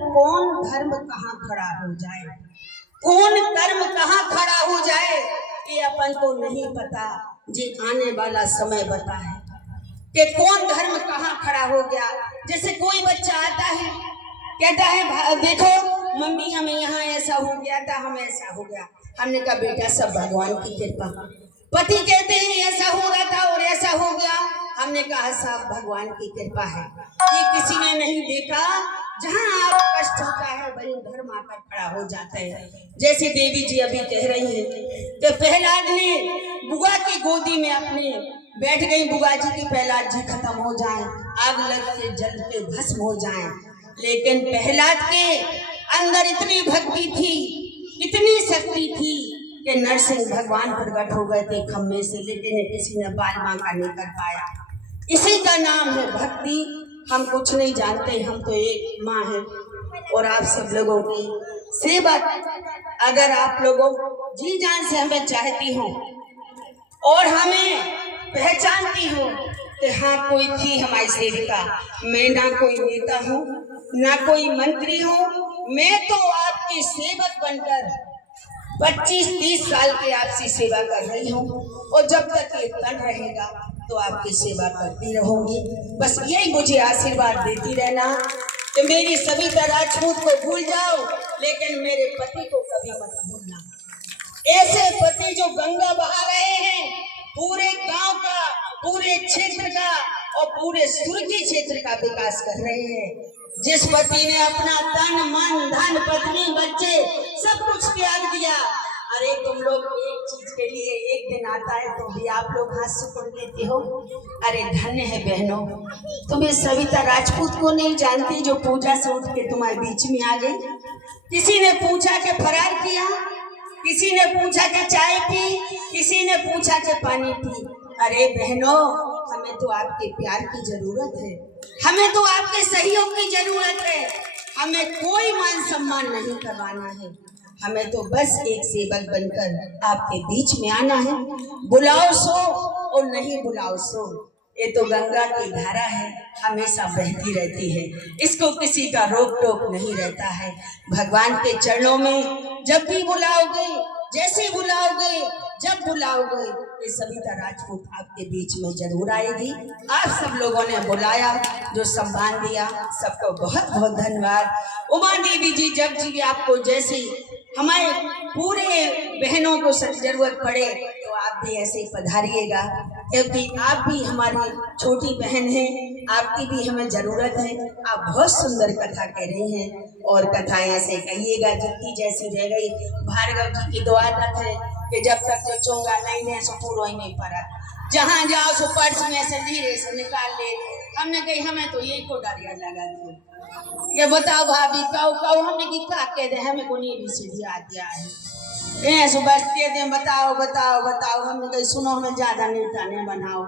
कौन धर्म कहाँ खड़ा हो जाए, कौन कर्म कहाँ खड़ा हो जाए, ये अपन को नहीं पता। जी आने वाला समय बता है कि कौन धर्म कहाँ खड़ा हो गया। जैसे कोई बच्चा आता है, कहता है देखो मम्मी हमें यहाँ ऐसा हो गया था, हमें ऐसा हो गया। हमने कहा बेटा सब भगवान की कृपा। पति कहते हैं ऐसा हो रहा था और ऐसा हो गया। हमने कहा सब भगवान की कृपा है। ये किसी ने नहीं देखा, जहाँ आप कष्ट होता है वही धर्म आकर खड़ा हो जाता है। जैसे देवी जी अभी कह रही हैं कि प्रहलाद ने बुआ की गोदी में अपने बैठ गई। बुआ जी की प्रहलाद जी खत्म हो जाए, आग लग के जल के भस्म हो जाए। लेकिन प्रहलाद के अंदर इतनी भक्ति थी, इतनी शक्ति थी कि नरसिंह भगवान प्रकट हो गए थे खम्भे से, लेकिन किसी ने बाल बांका नहीं कर पाया। इसी का नाम है भक्ति। हम कुछ नहीं जानते, हम तो एक माँ है और आप सब लोगों की सेवा। अगर आप लोगों जी जान से हमें चाहती हो और हमें पहचानती हो कि हाँ कोई थी हमारी सेविका। मैं ना कोई नेता हूँ, ना कोई मंत्री हूँ, मैं तो आपकी सेवक बनकर 25-30 साल की आपसी सेवा कर रही हूँ और जब तक ये तन रहेगा तो आपकी सेवा करती रहूंगी। बस यही मुझे आशीर्वाद देती रहना कि मेरी सविता राजपूत को भूल जाओ, लेकिन मेरे पति को कभी मत भूलना। ऐसे पति जो गंगा बहा रहे हैं, पूरे गांव का, पूरे क्षेत्र का और पूरे सुर्खी क्षेत्र का विकास कर रहे हैं। जिस पति ने अपना तन मन धन पत्नी बच्चे सब कुछ त्याग दिया। अरे तुम लोग एक चीज के लिए एक दिन आता है तो भी आप लोग हाथ सुकड़ लेते हो। अरे धन्य है बहनों, तुम्हें सविता राजपूत को नहीं जानती जो पूजा से उठ के तुम्हारे बीच में आ गई। किसी ने पूछा के फरार किया, किसी ने पूछा के चाय पी, किसी ने पूछा के पानी पी। अरे बहनों, हमें तो आपके प्यार की जरूरत है, हमें तो आपके सहयोग की जरूरत है। हमें कोई मान सम्मान नहीं करवाना है, हमें तो बस एक सेवक बनकर आपके बीच में आना है। बुलाओ सो और नहीं बुलाओ सो, ये तो गंगा की धारा है, हमेशा बहती रहती है, इसको किसी का रोक टोक नहीं रहता है। भगवान के चरणों में जब भी बुलाओगे, जैसे बुलाओगे, जब बुलाओगे, ये सविता राजपूत आपके बीच में जरूर आएगी। आप सब लोगों ने बुलाया, जो सम्मान दिया, सबको बहुत बहुत धन्यवाद। उमा देवी जी जब जी आपको जैसे हमारे पूरे बहनों को जरूरत पड़े तो आप भी ऐसे ही पधारिएगा, क्योंकि आप भी हमारी छोटी बहन हैं, आपकी भी हमें जरूरत है। आप बहुत सुंदर कथा कह रही हैं और कथाएं ऐसे कहिएगा जितनी जैसी रह गई। भार्गव जी की दुआ तक है कि जब तक जो चोंगा नहीं ले सो पूरा ही नहीं पड़ा, जहाँ जाओ सो पर्स में से धीरे से निकाल ले। हमने कही हमें तो ये को डरिया लगा थी, ये बताओ भाभी कहो हमने की का कह दे, हमें को नहीं भी सीधी आ दिया है सुबह के दे बताओ बताओ बताओ। हमने कही सुनो हमें ज्यादा नेता नहीं बनाओ,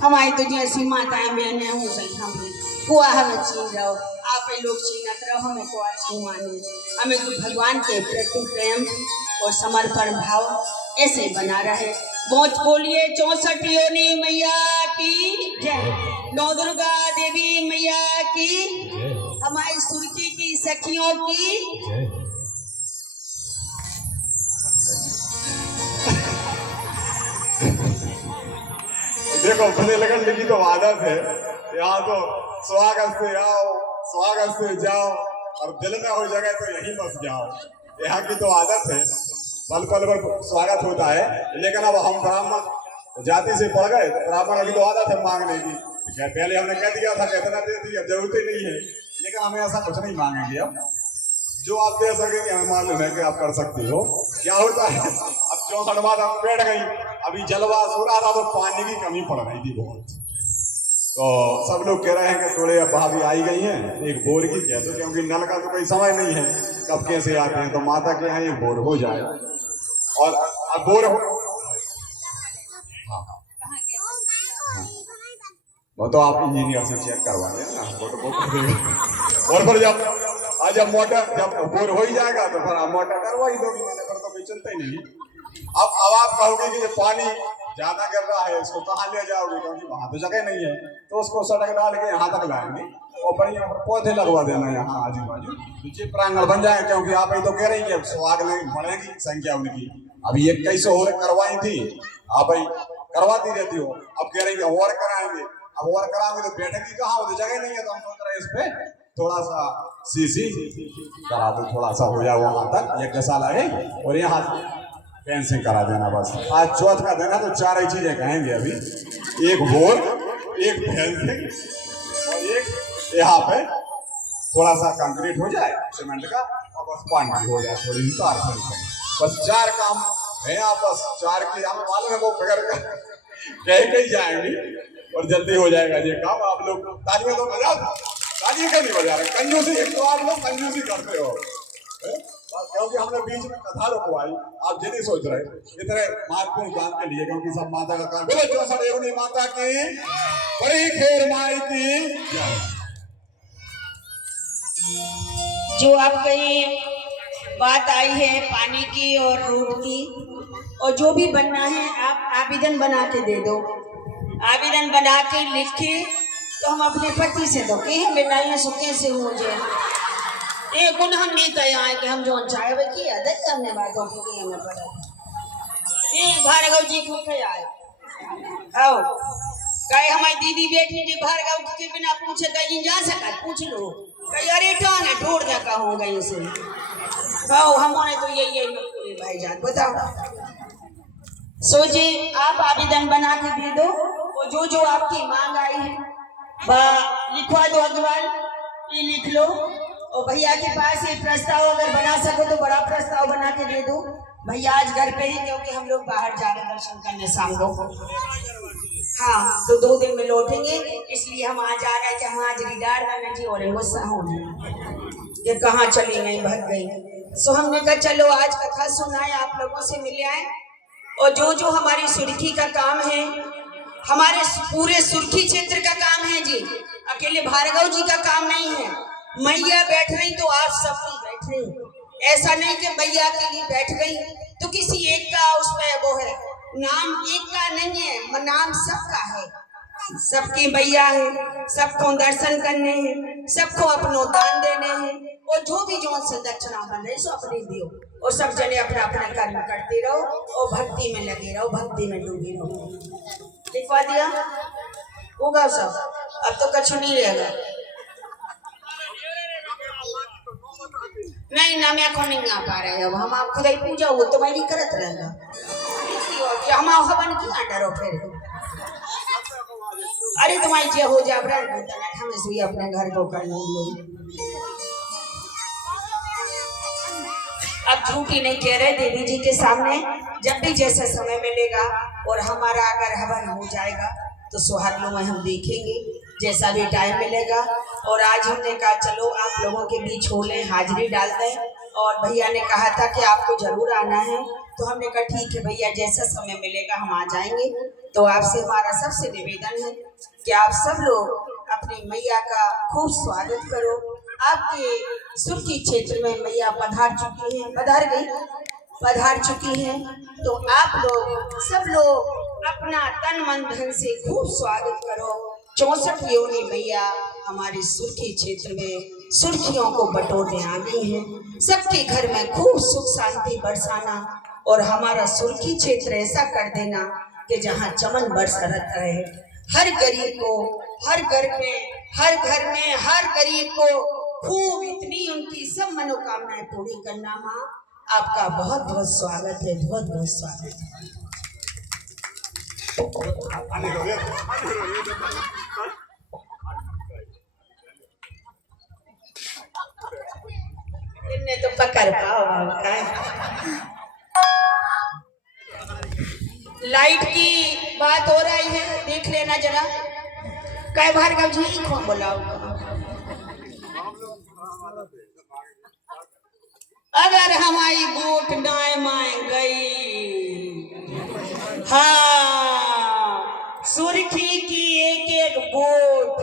हमारी तो जैसी माताएं बहने हूँ सही, हमें कुआ हमें छीन रहो, आप लोग छीनत रहो, हमें कुआ छीन माने। हमें तो भगवान के प्रति प्रेम और समर्पण भाव ऐसे बना रहे। बहुत बोलिए 64 योनि मैया की जय, नौ दुर्गा देवी मैया की, हमारी सुर्खी की सखियों की। देखो बुंदेलखंड की तो आदत है, यहाँ तो स्वागत से आओ स्वागत से जाओ और दिल में हो जगह तो यहीं बस जाओ, यहाँ की तो आदत है। पल पल पर स्वागत होता है। लेकिन अब हम ब्राह्मण जाति से पड़ गए तो ब्राह्मणों की तो आदत है मांगने की। पहले हमने कह दिया था कि इतना दे दिया, जरूरत ही नहीं है, लेकिन हमें ऐसा कुछ नहीं मांगेंगे। अब जो आप दे सकेंगे हमें मालूम है कि आप कर सकती हो। क्या होता है, अब 64 बार हम बैठ गई, अभी जलवा हो रहा था तो पानी की कमी पड़ रही थी बहुत, तो सब लोग कह रहे हैं कि थोड़े अब भाभी आई गई हैं, एक बोर की कह दो, क्योंकि नल का तो कोई समय नहीं है कब कैसे आते हैं, तो माता के यहाँ एक बोर हो जाए। और अब बोर हो वो तो आप इंजीनियर से चेक करवा लें ना, वो तो और फिर जब मोटर जब बोर हो ही जाएगा तो फिर आप मोटर करवा ही दोगी, मैंने फिर तो कोई चिंता ही नहीं। अब आप कहोगे कि ये पानी ज्यादा गिर रहा है, इसको कहाँ ले जाओगे, क्योंकि वहां तो जगह नहीं है। तो उसको सड़क डाल के यहाँ तक लाएंगे और बढ़िया पौधे लगवा देना यहाँ आजू बाजू, नीचे प्रांगण बन जाए। क्योंकि आप ही तो कह रही है सुहाग नहीं बढ़ेगी संख्या उनकी, अभी 21 और करवाई थी, आप भाई करवाती रहती हो, अब कह रही है और कराएंगे। अब और कराएंगे तो बैठक की कहाँ, तो जगह नहीं है। तो हम सोच रहे हैं इस पे थोड़ा सा सीसी करा दो, थोड़ा सा हो जाए वहां तक 1 साल है, और यहाँ फेंसिंग करा देना बस। आज चौथ का दिन है तो 4 ही चीजें कहेंगे अभी, एक बोर, एक फेंसिंग और एक यहाँ पे थोड़ा सा कंक्रीट हो जाए सीमेंट का, और बस पानी हो जाए, थोड़ी सी तार फेंसिंग, बस 4 काम है। आप बस 4 की हमें मालूम है वो फिगर कह के ही जाएंगी और जल्दी हो जाएगा ये काम। आप लोग तालियां तो बजाओ, तालियां क्यों नहीं बजा रहे? कंजूसी, एक तो आप लोग कंजूसी करते हो, क्योंकि हमने बीच में कथा रुकवाई। आप ये नहीं सोच रहे इतने महत्वपूर्ण काम के लिए, क्योंकि सब माता का काम। बोलो 64 माता की बड़ी खेर माई की। जो आपका ये बात आई है पानी की और रोड की, और जो भी बनना है आप आवेदन बना के दे दो। आवेदन बना के लिख के तो हम अपने पति से दो कि हमें नहीं सुखे से हो जाए। ये गुण हम नहीं तैयार कि हम जो चाहे वो किया देख हमने बातों की हमें पता। ये भार्गव जी को क्या आए आओ कहे हमारी दीदी बेटी जी भार्गव के बिना पूछे कहीं जा सका, पूछ लो कहीं अरे टांग है ढूंढ दे कहूँ कहीं से आओ। हमारे तो यही पूरे भाईजान बताओ। सोचे आप आवेदन बना के दे दो, और जो आपकी मांग आई है लिखवा दो। अग्रवाल ये लिख लो, और भैया के पास ये प्रस्ताव अगर बना सको तो बड़ा प्रस्ताव बना के दे दो। भैया आज घर पे ही, क्योंकि हम लोग बाहर जा रहे हैं दर्शन करने शाम को। हाँ तो 2 दिन में लौटेंगे, इसलिए हम आज आ गए कि हम आज रिटायर करना जी और गुस्सा हो ये कहाँ चली गई भाग गई। सो हमने कहा चलो आज कथा सुनाए, आप लोगों से मिले आए। और जो हमारी सुर्खी का काम है, हमारे पूरे सुर्खी क्षेत्र का काम है जी, अकेले भार्गव जी का काम नहीं है। मैया बैठ रही तो आप सब भी बैठ रही, ऐसा नहीं कि मैया के लिए बैठ गई तो किसी एक का उसमें वो है, नाम एक का नहीं है, नाम सबका है, सबकी मैया है, सबको दर्शन करने हैं, सबको अपनो दान देने हैं, और जो भी जो से दक्षिणा बन रही सो अपने दियो, और सब जने अपना अपना कर्म करते रहो और भक्ति में लगे रहो, भक्ति में डूबे रहो। लिखवा दिया होगा सब, अब तो कछु नहीं रहेगा। नहीं ना मैं को नहीं आ पा रहे, अब हम आप खुद ही पूजा हो तो मैं नहीं करत रहेगा, हम हवन की डरो फिर। अरे तुम्हारी जे हो जा हमें से अपने घर को करने अब झूठी नहीं कह रहे देवी जी के सामने। जब भी जैसा समय मिलेगा और हमारा अगर हवन हो जाएगा तो सुहागनों में हम देखेंगे, जैसा भी टाइम मिलेगा। और आज हमने कहा चलो आप लोगों के बीच हो लें, हाजिरी डाल दें, और भैया ने कहा था कि आपको जरूर आना है, तो हमने कहा ठीक है भैया जैसा समय मिलेगा हम आ जाएंगे। तो आपसे हमारा सबसे निवेदन है कि आप सब लोग अपनी मैया का खूब स्वागत करो। आपके सुर्खी क्षेत्र में मैया पधार चुकी हैं, पधार चुकी हैं, तो आप लोग सब लोग अपना तन मन धन से खूब स्वागत करो। 64 योनि मैया हमारे सुर्खी क्षेत्र में सुर्खियों को बटोरने आ गई हैं। सबके घर में खूब सुख शांति बरसाना, और हमारा सुर्खी क्षेत्र ऐसा कर देना कि जहाँ चमन बरसत रहे। हर गरीब को, हर घर में, हर गरीब को खूब इतनी उनकी सब मनोकामनाएं पूरी करना। माँ आपका बहुत बहुत स्वागत है, बहुत बहुत स्वागत है। इनने तो पकड़ पाओ लाइट की बात हो रही है, देख लेना जरा। कई भार्गव जी को बुलाओ, अगर हमारी वोट नाय मांग गई, हाँ सुर्खी की एक एक वोट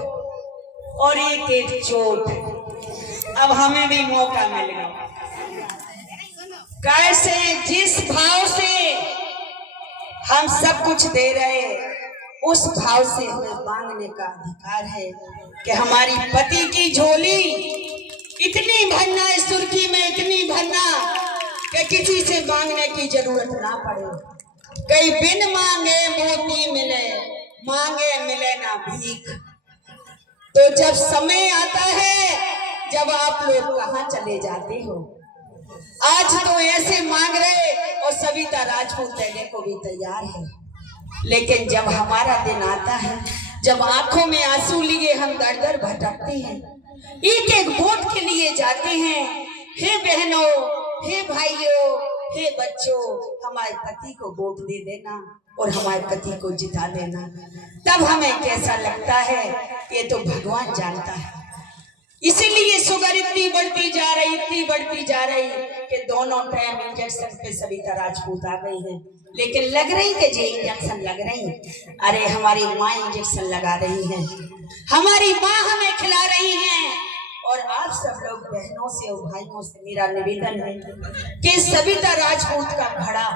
और एक एक चोट, अब हमें भी मौका मिल गया। कैसे जिस भाव से हम सब कुछ दे रहे, उस भाव से हमें मांगने का अधिकार है कि हमारी पति की झोली इतनी भरना है, सुर्खी में इतनी भरना कि किसी से मांगने की जरूरत ना पड़े। कई बिन मांगे मोती मिले, मांगे मिले ना भीख। तो जब समय आता है, जब आप लोग कहाँ चले जाते हो। आज तो ऐसे मांग रहे और सविता राजपूत देने को भी तैयार है, लेकिन जब हमारा दिन आता है, जब आंखों में आंसू लिए हम दर दर भटकते हैं, एक एक वोट के लिए जाते हैं, हे बहनों, हे भाइयों, हे बच्चों, हमारे पति को वोट दे देना और हमारे पति को जिता देना। तब हमें कैसा लगता है, ये तो भगवान जानता है। इसीलिए शुगर इतनी बढ़ती जा रही कि दोनों टाइम इंजेक्शन पे सविता राजपूत आ गई है। लेकिन लग रही कि जी इंजेक्शन लग रही, अरे हमारी माँ इंजेक्शन लगा रही है, हमारी माँ हमें खिला रही हैं। और आप सब लोग बहनों से और भाइयों से मेरा निवेदन है कि सविता राजपूत का घड़ा